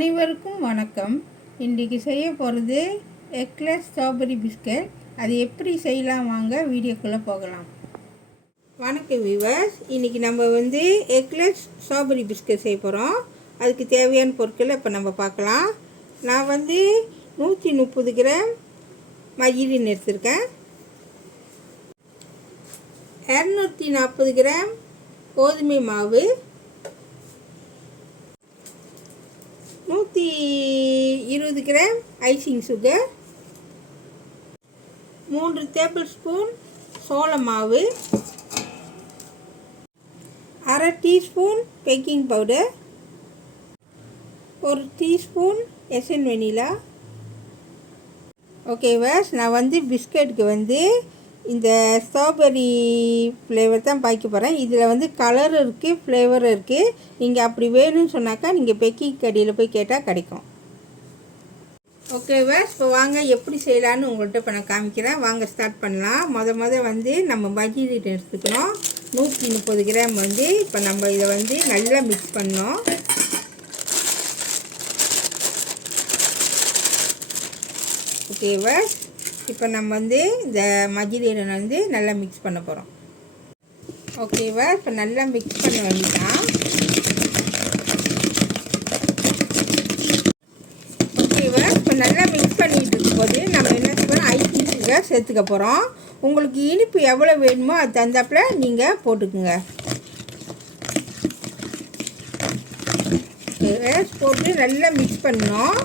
அனைவருக்கும் வணக்கம். இன்றைக்கி செய்ய போகிறது எக்லெஸ் ஸ்ட்ராபெரி பிஸ்கட். அது எப்படி செய்யலாம் வாங்க வீடியோக்குள்ளே போகலாம். வணக்கம் வியூவர்ஸ், இன்றைக்கி நம்ம எக்லெஸ் ஸ்ட்ராபெரி பிஸ்கட் செய்ய போகிறோம். அதுக்கு தேவையான பொருட்களை இப்போ நம்ம பார்க்கலாம். நான் 130 கிராம் மர்கரீன் எடுத்திருக்கேன். 240 கிராம் கோதுமை மாவு, 120 கிராம் ஐசிங் சுகர், 3 டேபிள்ஸ்பூன் சோள மாவு, அரை teaspoon baking powder, 1 teaspoon எசன் vanilla. ஓகேவாஸ், நான் பிஸ்கட்டுக்கு இந்த ஸ்ட்ராபெரி ஃப்ளேவர் தான் பாய்க்க போகிறேன். இதில் கலர் இருக்குது, ஃப்ளேவர் இருக்குது. நீங்கள் அப்படி வேணும்னு சொன்னாக்கா நீங்கள் பேக்கிங் கடையில் போய் கேட்டால் கிடைக்கும். ஓகேவாஸ், இப்போ வாங்க எப்படி செய்யலான்னு உங்கள்கிட்ட இப்போ நான் காமிக்கிறேன். வாங்க ஸ்டார்ட் பண்ணலாம். நம்ம மர்கரீன் எடுத்துக்கணும். 130 கிராம் இப்போ நம்ம இதை நல்லா மிக்ஸ் பண்ணோம். ஓகேவாஸ், இப்போ நம்ம இந்த மர்கரீனை நல்லா மிக்ஸ் பண்ண போகிறோம். ஓகேவா, இப்போ நல்லா மிக்ஸ் பண்ண வேண்டியதான். ஓகேவா, இப்போ நல்லா மிக்ஸ் பண்ணிகிட்டு இருக்கும்போது நம்ம என்ன செய்வோம், ஐசிங் சுகர் சேர்த்துக்க போகிறோம். உங்களுக்கு இனிப்பு எவ்வளோ வேணுமோ அது தந்தாப்புல நீங்கள் போட்டுக்குங்க. போட்டு நல்லா மிக்ஸ் பண்ணணும்.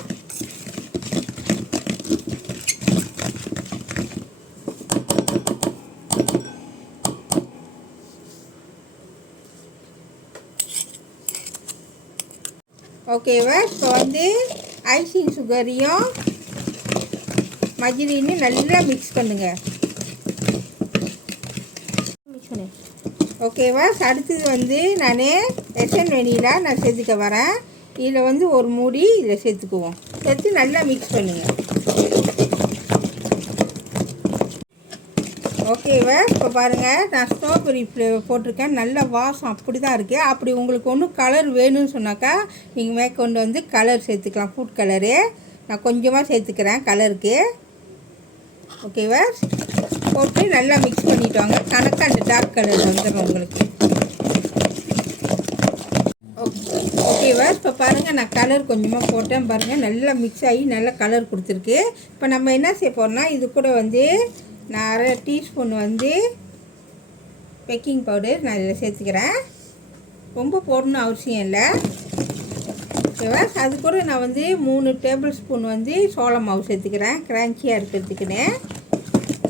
ஓகேவா, இப்போ ஐசிங் சுகரையும் மர்கரீனையும் நல்லா மிக்ஸ் பண்ணுங்க. ஓகேவா, அடுத்தது நான் எசன் வெனிலா நான் சேர்த்துக்க வரேன். இதில் ஒரு மூடி இதில் சேர்த்துக்குவோம். சேர்த்து நல்லா மிக்ஸ் பண்ணுங்கள். ஓகேவா, இப்போ பாருங்கள், நான் ஸ்ட்ராபெரி ஃப்ளேவர் போட்டிருக்கேன். நல்ல வாசம் அப்படி தான் இருக்குது. அப்படி உங்களுக்கு ஒன்றும் கலர் வேணும்னு சொன்னாக்கா நீங்கள் மேற்கொண்டு கலர் சேர்த்துக்கலாம். ஃபுட் கலரு நான் கொஞ்சமாக சேர்த்துக்கிறேன் கலருக்கு. ஓகேவா, போட்டு நல்லா மிக்ஸ் பண்ணிட்டு வாங்க. கணக்காக அந்த டார்க் கலர் வந்துடும் உங்களுக்கு. ஓகேவா, இப்போ பாருங்கள், நான் கலர் கொஞ்சமாக போட்டேன். பாருங்கள், நல்லா மிக்ஸ் ஆகி நல்லா கலர் கொடுத்துருக்கு. இப்போ நம்ம என்ன செய்ய போகிறோம்னா, இது கூட நான் அரை டீஸ்பூன் பேக்கிங் பவுடர் நான் இதில் சேர்த்துக்கிறேன். ரொம்ப போடணும் அவசியம் இல்லை. ஓகேவா, அது கூட நான் 3 டேபிள் ஸ்பூன் சோள மாவு சேர்த்துக்கிறேன். கிரான்ச்சியாக இருக்கிறதுக்குன்னு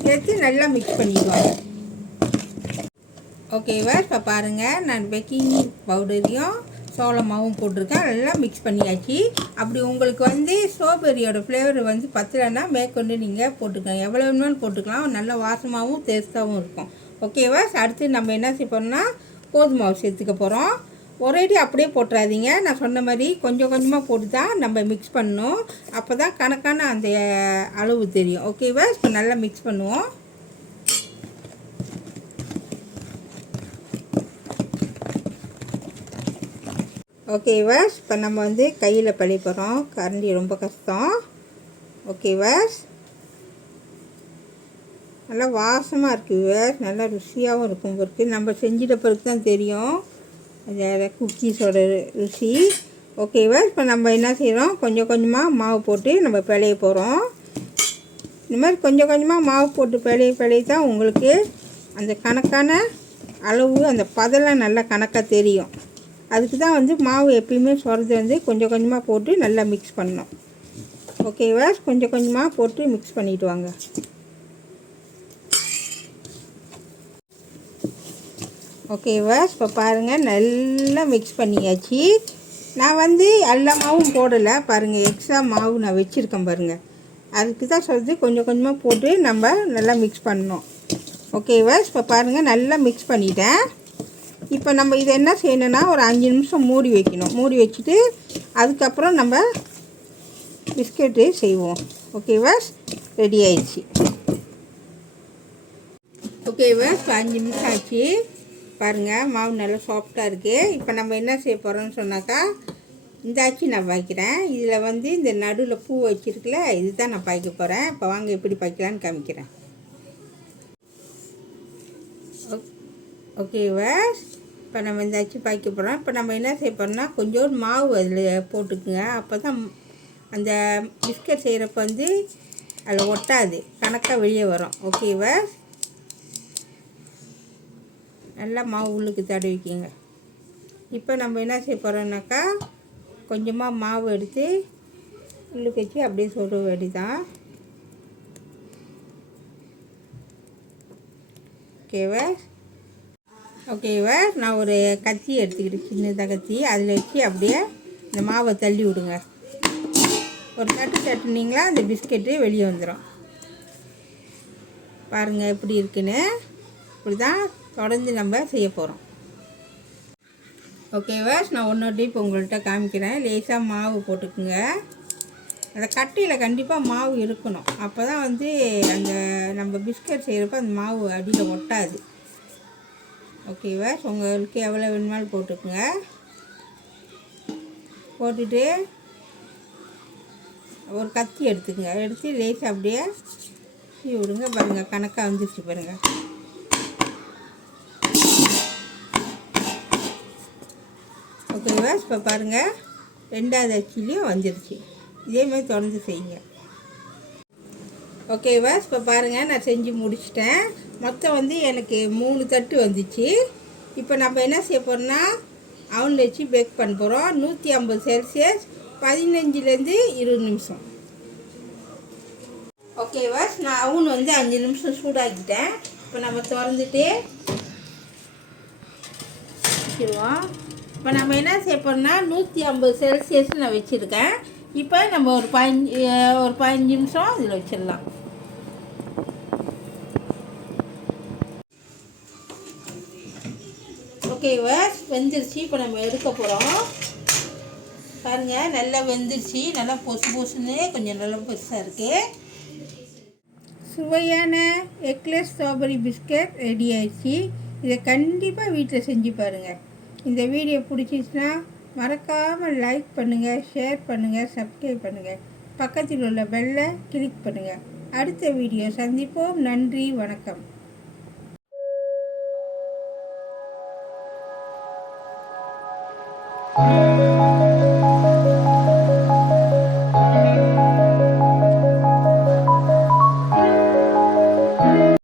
சேர்த்து நல்லா மிக்ஸ் பண்ணிடுவாங்க. ஓகேவா, இப்போ பாருங்கள், நான் பேக்கிங் பவுடரையும் சோள மாவும் போட்டிருக்கேன். நல்லா மிக்ஸ் பண்ணியாச்சு. அப்படி உங்களுக்கு ஸ்ட்ராபெரியோட ஃப்ளேவர் பத்தலைன்னா மேற்கொண்டு நீங்கள் போட்டுக்கலாம். எவ்வளோ வேணுமாலும் போட்டுக்கலாம். நல்ல வாசமாகவும் டேஸ்ட்டாகவும் இருக்கும். ஓகேவா, அடுத்து நம்ம என்ன செய்ய போகிறோம்னா கோதுமை மாவு சேர்த்துக்க போகிறோம். ஒரேடி அப்படியே போட்டுறாதீங்க. நான் சொன்ன மாதிரி கொஞ்சம் கொஞ்சமாக போட்டு தான் நம்ம மிக்ஸ் பண்ணணும். அப்போ தான் கணக்கான அந்த அளவு தெரியும். ஓகேவா, இப்போ நல்லா மிக்ஸ் பண்ணுவோம். ஓகேவா, இப்போ நம்ம கையில் பழி போகிறோம். கரண்டி ரொம்ப கஷ்டம். ஓகேவா, நல்லா வாசமாக இருக்குது. நல்லா ருசியாகவும் இருக்கும். இருக்குது நம்ம செஞ்சிட்ட பிறகு தான் தெரியும் அந்த குக்கீஸோட ருசி. ஓகேவா, இப்போ நம்ம என்ன செய்கிறோம், கொஞ்சம் கொஞ்சமாக மாவு போட்டு நம்ம பிழைய போகிறோம். இந்த மாதிரி கொஞ்சம் கொஞ்சமாக மாவு போட்டு பிழைய தான் உங்களுக்கு அந்த கணக்கான அளவு அந்த பதெல்லாம் நல்லா கணக்காக தெரியும். அதுக்கு தான் மாவு எப்பயுமே சொல்கிறது கொஞ்சம் கொஞ்சமாக போட்டு நல்லா மிக்ஸ் பண்ணணும். ஓகேவா, கொஞ்சம் கொஞ்சமாக போட்டு மிக்ஸ் பண்ணிவிட்டு வாங்க. ஓகேவா, இப்போ பாருங்கள், நல்லா மிக்ஸ் பண்ணியாச்சு. நான் எல்லா மாவும் போடலை. பாருங்கள், எக்ஸ்ட்ரா மாவு நான் வச்சுருக்கேன் பாருங்கள். அதுக்கு தான் சொல்கிறது கொஞ்சம் கொஞ்சமாக போட்டு நம்ம நல்லா மிக்ஸ் பண்ணணும். ஓகேவா, இப்போ பாருங்கள், நல்லா மிக்ஸ் பண்ணிட்டேன். இப்போ நம்ம இதை என்ன செய்யணும்னா ஒரு 5 நிமிஷம் மூடி வைக்கணும். மூடி வச்சுட்டு அதுக்கப்புறம் நம்ம பிஸ்கெட்டு செய்வோம். ஓகேவா, ரெடி ஆயிடுச்சு. ஓகேவா, இப்போ 5 நிமிஷம் ஆச்சு. பாருங்கள், மாவு நல்லா சாஃப்டாக இருக்குது. இப்போ நம்ம என்ன செய்ய போகிறோம்னு சொன்னாக்கா இந்த ஆச்சு நான் பாய்க்கிறேன். இதில் வந்து இந்த நடுவில் பூ வச்சுருக்குல, இது தான் நான் பாய்க்க போகிறேன். இப்போ வாங்க எப்படி பாய்க்கலான்னு காமிக்கிறேன். ஓகேவா, இப்போ நம்ம இந்த அச்சு பாய்க்க போகிறோம். இப்போ நம்ம என்ன செய்ய போகிறோம்னா, கொஞ்சோண்டு மாவு அதில் போட்டுக்குங்க. அப்போ தான் அந்த பிஸ்கட் செய்கிறப்ப வந்து அதில் ஒட்டாது, கணக்காக வெளியே வரும். ஓகேவா, நல்லா மாவு உள்ளுக்கு தடவிக்கிங்க. இப்போ நம்ம என்ன செய்ய போகிறோம்னாக்கா, கொஞ்சமாக மாவு எடுத்து உள்ளுக்கு வச்சு அப்படியே சொல்ல வேண்டியதான். ஓகேவா, நான் ஒரு கத்தி எடுத்துக்கிட்டு, சின்னதாக கத்தி, அதில் வச்சு அப்படியே இந்த மாவை தள்ளி விடுங்க. ஒரு தட்டுனீங்களா அந்த பிஸ்கெட்டு வெளியே வந்துடும். பாருங்கள் எப்படி இருக்குன்னு. இப்படி தான் தொடர்ந்து நம்ம செய்ய போகிறோம். ஓகேவா, நான் ஒன்றொரு இப்போ உங்கள்கிட்ட காமிக்கிறேன். லேசாக மாவு போட்டுக்குங்க. அந்த கட்டியில் கண்டிப்பாக மாவு இருக்கணும். அப்போ தான் வந்து அந்த நம்ம பிஸ்கட் செய்கிறப்ப அந்த மாவு அடியில் ஒட்டாது. ஓகேவா, உங்களுக்கு எவ்வளோ வேணுமாலும் போட்டுக்குங்க. போட்டுட்டு ஒரு கத்தி எடுத்துக்கங்க. எடுத்து லேசாக அப்படியே விடுங்க. பாருங்கள் கணக்காக வந்துருச்சு பாருங்கள். ஓகேவா, இப்போ பாருங்கள் ரெண்டாவது அச்சிலையும் வந்துருச்சு. இதேமாதிரி தொடர்ந்து செய்யுங்க. ஓகேவா, இப்போ பாருங்கள் நான் செஞ்சு முடிச்சிட்டேன். மொத்தம் வந்து எனக்கு 3 தட்டு வந்துச்சு. இப்போ நம்ம என்ன செய்ய போகிறோம்னா, அவனில் வச்சு பேக் பண்ண போகிறோம். 150 செல்சியஸ் 15லேருந்து 20 நிமிஷம். ஓகேவா, நான் அவன் வந்து 5 நிமிஷம் சூடாக்கிட்டேன். இப்போ நம்ம திறந்துட்டு வச்சுருவோம். இப்போ நம்ம என்ன செய்ய போகிறோம்னா, 150 செல்சியஸ் நான் வச்சுருக்கேன். இப்போ நம்ம ஒரு 15 நிமிஷம் இதில் வச்சிடலாம். ஓகேவா, வெந்துருச்சு. இப்போ நம்ம எடுக்க போகிறோம். பாருங்கள் நல்லா வெந்துருச்சு. நல்லா பொசுன்னு கொஞ்சம் நல்லா பெருசாக இருக்குது. சுவையான எக்லெஸ் ஸ்ட்ராபெரி பிஸ்கட் ரெடி ஆயிடுச்சு. இதை கண்டிப்பாக வீட்டில் செஞ்சு பாருங்கள். இந்த வீடியோ பிடிச்சிச்சுன்னா மறக்காமல் லைக் பண்ணுங்கள், ஷேர் பண்ணுங்கள், சப்ஸ்கிரைப் பண்ணுங்கள். பக்கத்தில் உள்ள பெல்லை கிளிக் பண்ணுங்கள். அடுத்த வீடியோ சந்திப்போம். நன்றி, வணக்கம்.